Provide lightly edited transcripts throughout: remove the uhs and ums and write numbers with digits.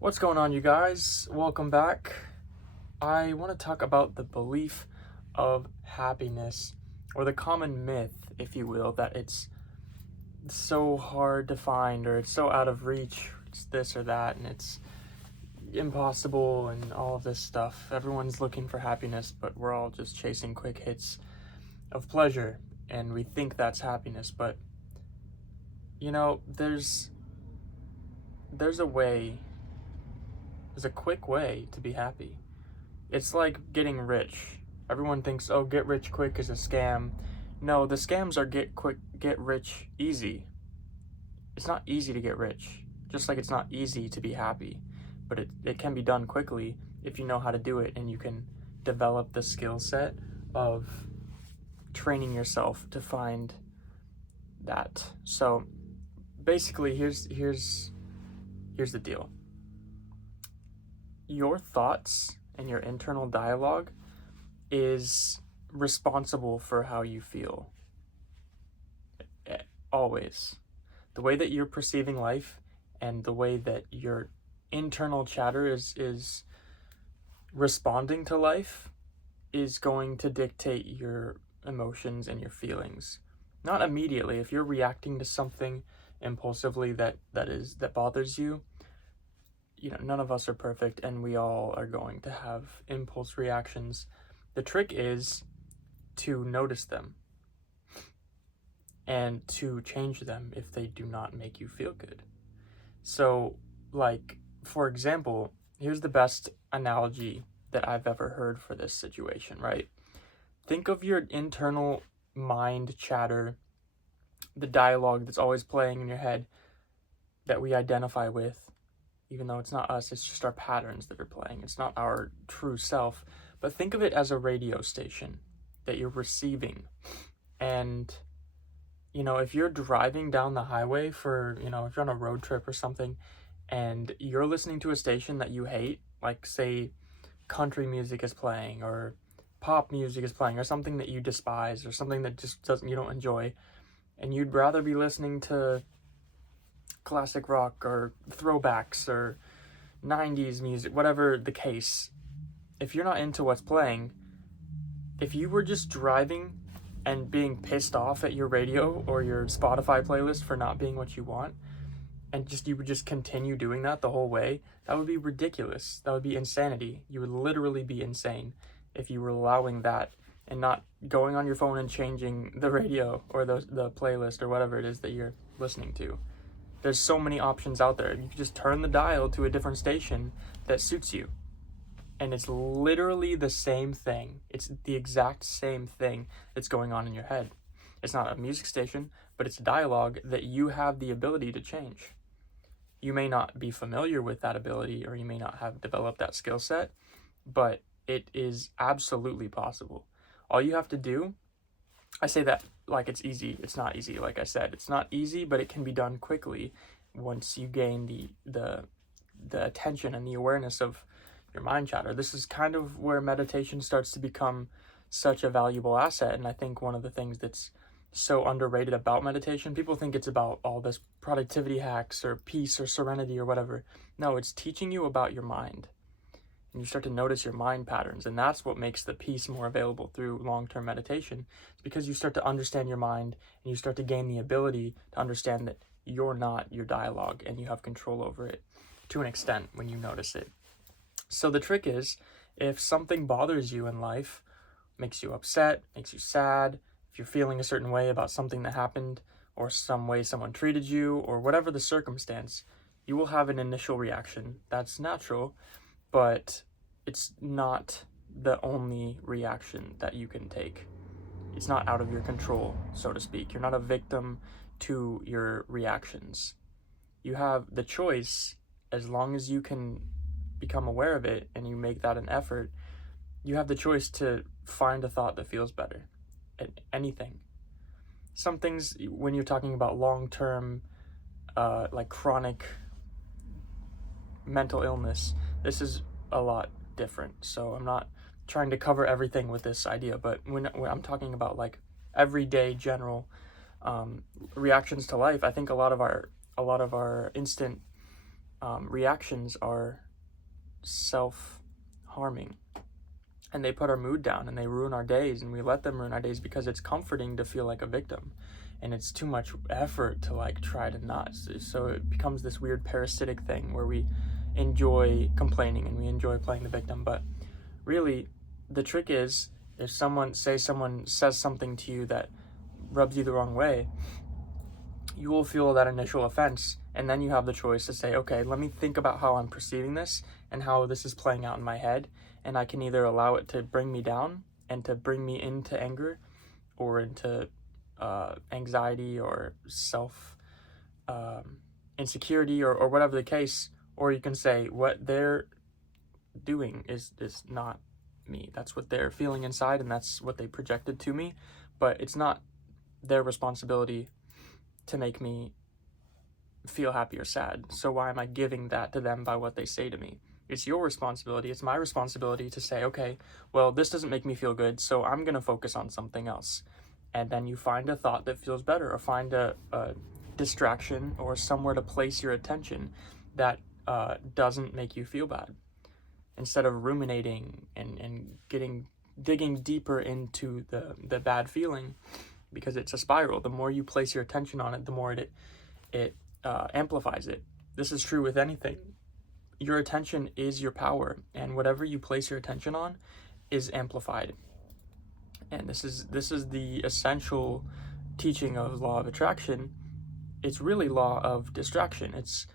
What's going on, you guys? Welcome back. I want to talk about the belief of happiness, or the common myth, if you will, that it's so hard to find, or it's so out of reach, it's this or that, and it's impossible, and all of this stuff. Everyone's looking for happiness, but we're all just chasing quick hits of pleasure, and we think that's happiness, but there's a way. There's a quick way to be happy. It's like getting rich. Everyone thinks, oh, get rich quick is a scam. No, the scams are get rich easy. It's not easy to get rich, just like it's not easy to be happy. But it can be done quickly if you know how to do it, and you can develop the skill set of training yourself to find that. So basically, here's the deal. Your thoughts and your internal dialogue is responsible for how you feel. Always. The way that you're perceiving life and the way that your internal chatter is responding to life is going to dictate your emotions and your feelings. Not immediately. If you're reacting to something impulsively that bothers you, none of us are perfect, and we all are going to have impulse reactions. The trick is to notice them and to change them if they do not make you feel good. So, for example, here's the best analogy that I've ever heard for this situation, right? Think of your internal mind chatter, the dialogue that's always playing in your head that we identify with. Even though it's not us, it's just our patterns that are playing. It's not our true self. But think of it as a radio station that you're receiving. And, if you're driving down the highway for, if you're on a road trip or something, and you're listening to a station that you hate, like, say, country music is playing, or pop music is playing, or something that you despise, or something that just you don't enjoy, and you'd rather be listening to classic rock or throwbacks or 90s music, whatever the case, if you're not into what's playing, if you were just driving and being pissed off at your radio or your Spotify playlist for not being what you want, and you would just continue doing that the whole way, that would be ridiculous. That would be insanity. You would literally be insane if you were allowing that and not going on your phone and changing the radio or the playlist or whatever it is that you're listening to. There's so many options out there. You can just turn the dial to a different station that suits you. And it's literally the same thing. It's the exact same thing that's going on in your head. It's not a music station, but it's a dialogue that you have the ability to change. You may not be familiar with that ability, or you may not have developed that skill set, but it is absolutely possible. All you have to do, I say that like it's easy. It's not easy. Like I said, it's not easy, but it can be done quickly once you gain the attention and the awareness of your mind chatter. This is kind of where meditation starts to become such a valuable asset. And I think one of the things that's so underrated about meditation, people think it's about all this productivity hacks or peace or serenity or whatever. No, it's teaching you about your mind. And you start to notice your mind patterns, and that's what makes the peace more available through long-term meditation. It's because you start to understand your mind, and you start to gain the ability to understand that you're not your dialogue, and you have control over it to an extent when you notice it. So the trick is, if something bothers you in life, makes you upset, makes you sad, if you're feeling a certain way about something that happened, or some way someone treated you, or whatever the circumstance, you will have an initial reaction. That's natural. But it's not the only reaction that you can take. It's not out of your control, so to speak. You're not a victim to your reactions. You have the choice, as long as you can become aware of it and you make that an effort, you have the choice to find a thought that feels better at anything. Some things, when you're talking about long-term, like chronic mental illness, this is a lot different. So I'm not trying to cover everything with this idea, but when I'm talking about like everyday general reactions to life, I think a lot of our instant reactions are self-harming, and they put our mood down and they ruin our days, and we let them ruin our days because it's comforting to feel like a victim, and it's too much effort to like try to not. So it becomes this weird parasitic thing where we enjoy complaining and we enjoy playing the victim. But really, the trick is, if someone says something to you that rubs you the wrong way, you will feel that initial offense, and then you have the choice to say, okay, let me think about how I'm perceiving this and how this is playing out in my head, and I can either allow it to bring me down and to bring me into anger or into anxiety or self insecurity or whatever the case, or you can say, what they're doing is not me. That's what they're feeling inside, and that's what they projected to me, but it's not their responsibility to make me feel happy or sad. So why am I giving that to them by what they say to me? It's your responsibility. It's my responsibility to say, okay, well, this doesn't make me feel good, so I'm going to focus on something else. And then you find a thought that feels better, or find a distraction or somewhere to place your attention that doesn't make you feel bad. Instead of ruminating and digging deeper into the bad feeling, because it's a spiral. The more you place your attention on it, the more it amplifies it. This is true with anything. Your attention is your power, and whatever you place your attention on is amplified. And this is the essential teaching of law of attraction. It's really law of distraction. It's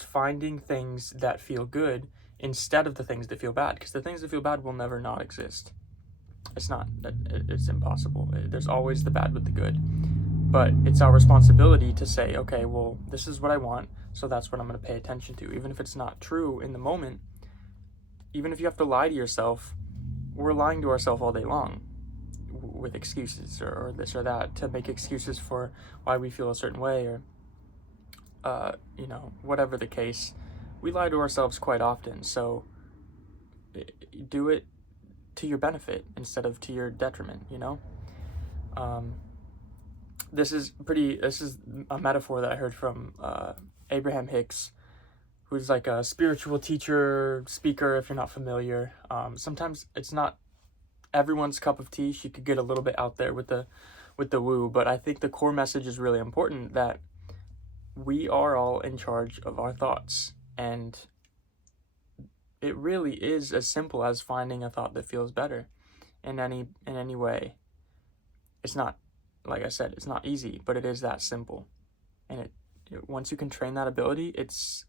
finding things that feel good instead of the things that feel bad, because the things that feel bad will never not exist. It's impossible. There's always the bad with the good. But it's our responsibility to say, okay, well, this is what I want, so that's what I'm going to pay attention to. Even if it's not true in the moment, even if you have to lie to yourself, we're lying to ourselves all day long with excuses or this or that, to make excuses for why we feel a certain way, or whatever the case. We lie to ourselves quite often, so do it to your benefit instead of to your detriment. This is a metaphor that I heard from Abraham Hicks, who's like a spiritual teacher, speaker, if you're not familiar. Sometimes it's not everyone's cup of tea. She could get a little bit out there with the woo, but I think the core message is really important, that we are all in charge of our thoughts, and it really is as simple as finding a thought that feels better in any way. It's not, like I said, it's not easy, but it is that simple. And once you can train that ability, it's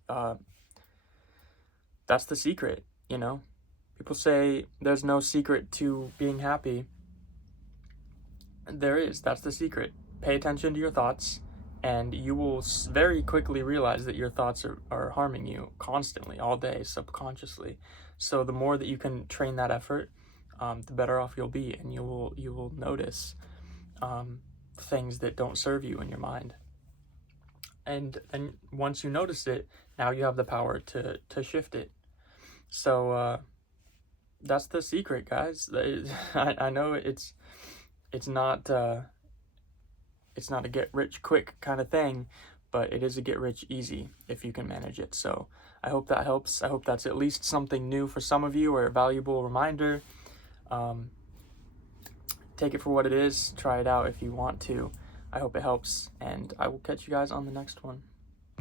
that's the secret. People say there's no secret to being happy. There is. That's the secret. Pay attention to your thoughts, and you will very quickly realize that your thoughts are harming you constantly, all day, subconsciously. So the more that you can train that effort, the better off you'll be, and you will notice things that don't serve you in your mind. And then once you notice it, now you have the power to shift it. So that's the secret, guys. I know it's not a get rich quick kind of thing, but it is a get rich easy if you can manage it. So I hope that helps. I hope that's at least something new for some of you, or a valuable reminder. Take it for what it is. Try it out if you want to. I hope it helps, and I will catch you guys on the next one.